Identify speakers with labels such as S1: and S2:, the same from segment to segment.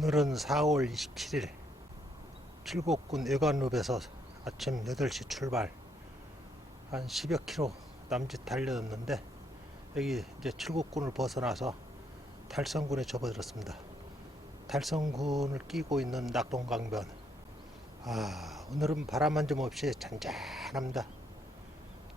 S1: 오늘은 4월 27일 칠곡군 애관읍에서 아침 8시 출발 한 10여 킬로 남짓 달렸는데 여기 이제 칠곡군을 벗어나서 달성군에 접어들었습니다. 달성군을 끼고 있는 낙동강변 아 오늘은 바람 한 점 없이 잔잔합니다.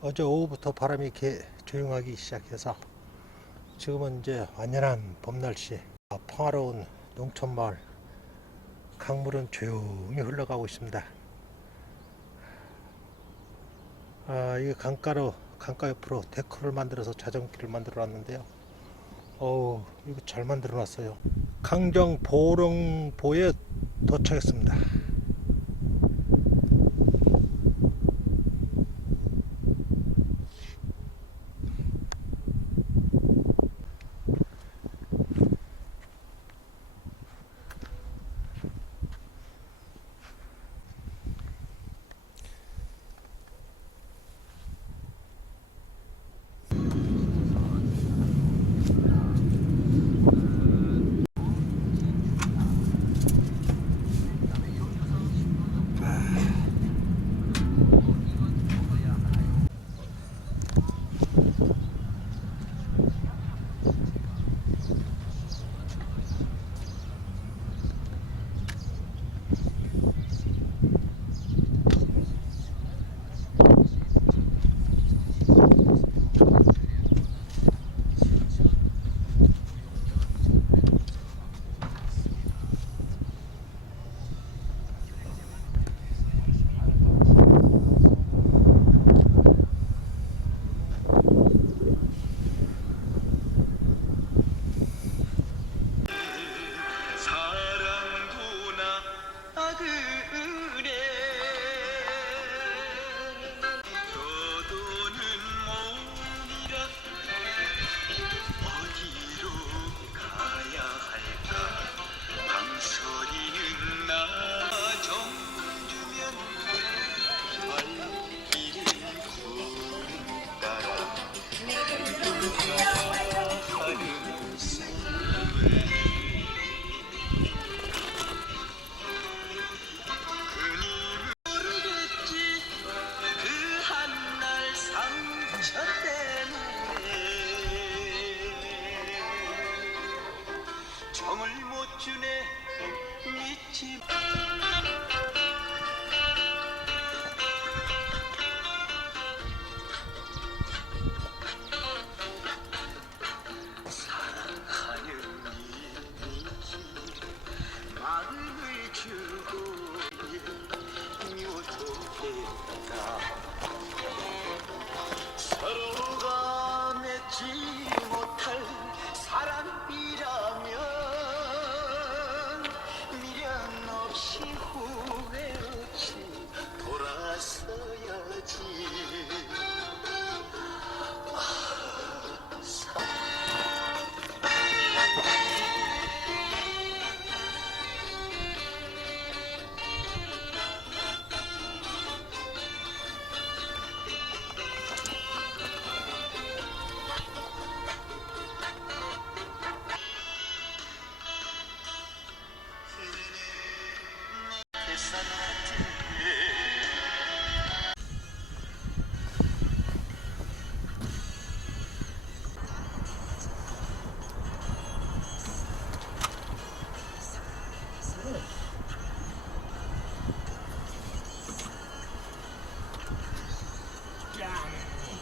S1: 어제 오후부터 바람이 이렇게 조용하기 시작해서 지금은 이제 완연한 봄 날씨 아, 평화로운 농촌 마을 강물은 조용히 흘러가고 있습니다. 아, 이 강가로 강가 옆으로 데크를 만들어서 자전거를 만들어 놨는데요. 어우, 이거 잘 만들어 놨어요. 강정 보령보에 도착했습니다.
S2: 정을 못 주네. 믿지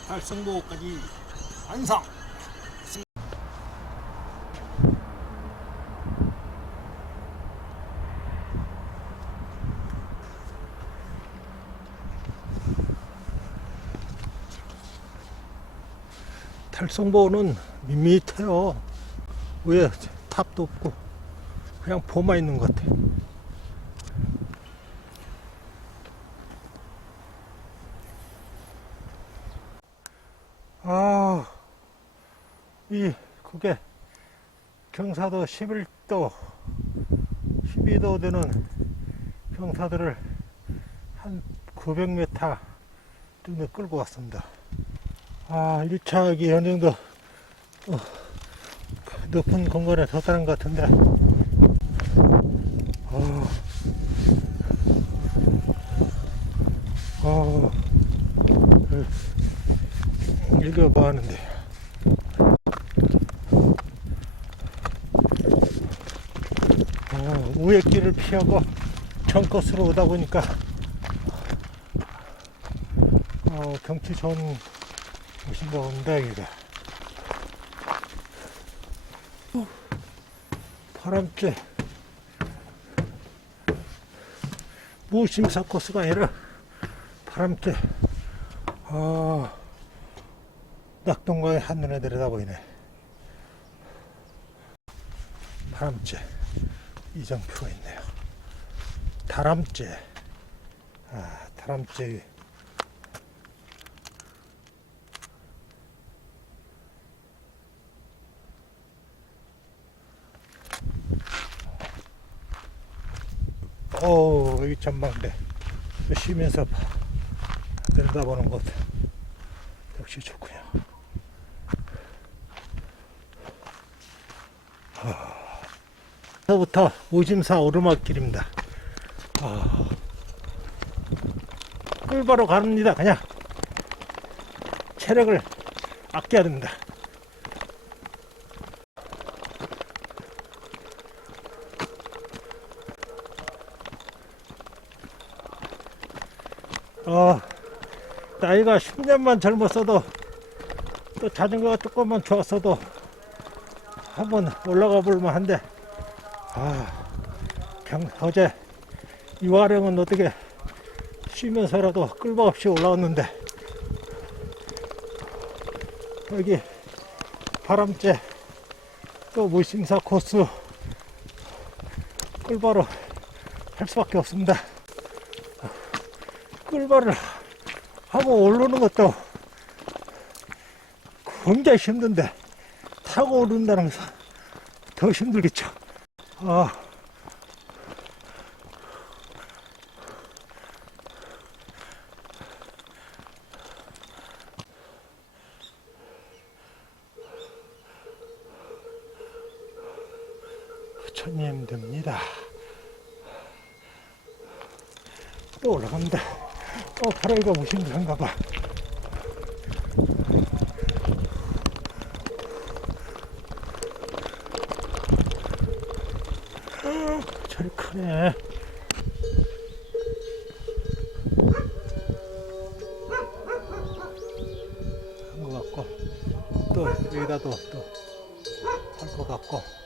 S1: 달성보까지 완성! 달성보는 밋밋해요. 위에 탑도 없고 그냥 보만 있는 것 같아. 아, 이, 그게 경사도 11도, 12도 되는 경사들을 한 900m 정도 끌고 왔습니다. 아 1차 여기 현정도 어, 높은 공간에 도달한 것 같은데. 어, 어, 그, 이거 뭐 하는데? 어, 우회 길을 피하고 정컷으로 오다 보니까 어, 경치 좋은 여기가 어, 바람째. 무심사 코스가 아니라 바람째. 아 낙동강의 한눈에 내려다 보이네. 바람째. 이정표가 있네요. 다람째. 아 다람째 오 여기 전망대 쉬면서 봐. 내려다보는 곳 역시 좋군요. 부터 오짐사 오르막길입니다. 아, 꿀바로 갑니다 그냥. 체력을 아껴야 됩니다 어, 나이가 10년만 젊었어도 또 자전거가 조금만 좋았어도 한번 올라가 볼만 한데 아, 경, 어제 이화령은 어떻게 쉬면서라도 끌바 없이 올라왔는데 여기 바람째 또 무심사 코스 끌바로 할 수밖에 없습니다. 끌바를 하고 오르는 것도 굉장히 힘든데 타고 오른다는 것은 더 힘들겠죠. 아. 천이 힘듭니다. 또 올라갑니다. 어, 파라이가 무심한가 봐. 저리 크네. 한 것 같고, 또 여기다도 또할 것 같고.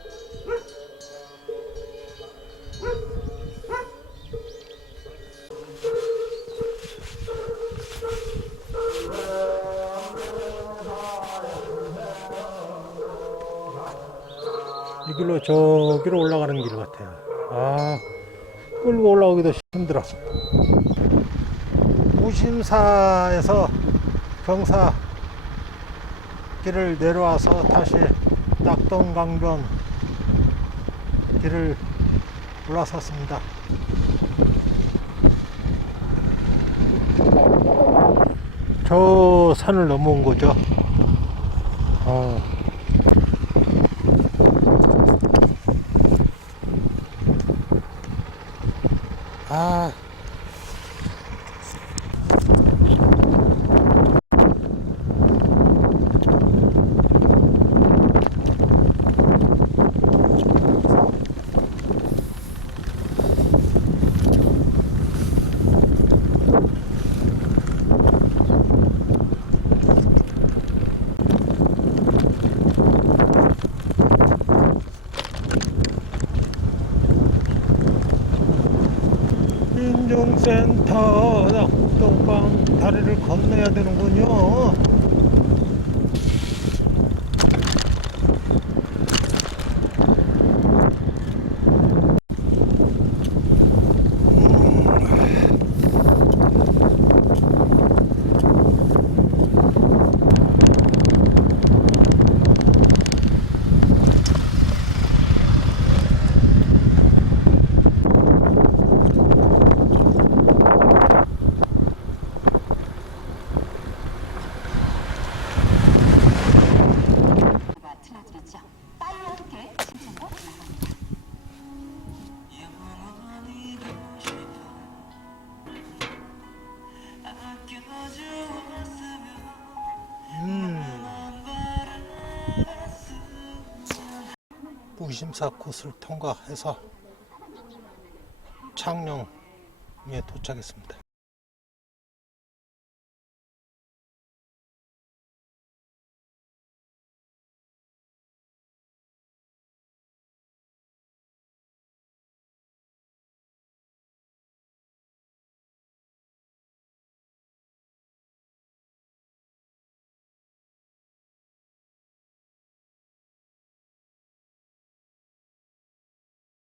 S1: 길로 저기로 올라가는 길 같아요. 아, 끌고 올라오기도 힘들어. 무심사에서 경사 길을 내려와서 다시 낙동강변 길을 올라섰습니다. 저 산을 넘어온 거죠. 어. 아. 인종센터 낙동강 다리 음. 무심사 코스를 통과해서 창녕에 도착했습니다.